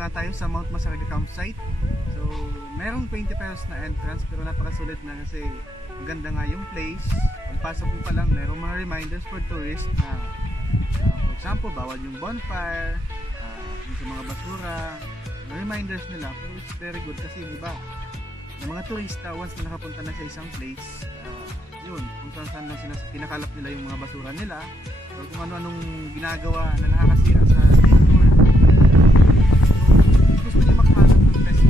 na nga tayo sa Mount Masaraga campsite. So, merong 20 pesos na entrance pero napakasulit na kasi maganda nga yung place. Pagpasok mo pa lang, merong mga reminders for tourists na for example, bawal yung bonfire, yung sa mga basura, reminders nila. Pero it's very good kasi diba, yung mga turista once na nakapunta na sa isang place, yun, kung saan lang pinakalap nila yung mga basura nila or kung ano-anong ginagawa na nakakasira sa nature. So, gusto niyo makahanap ng best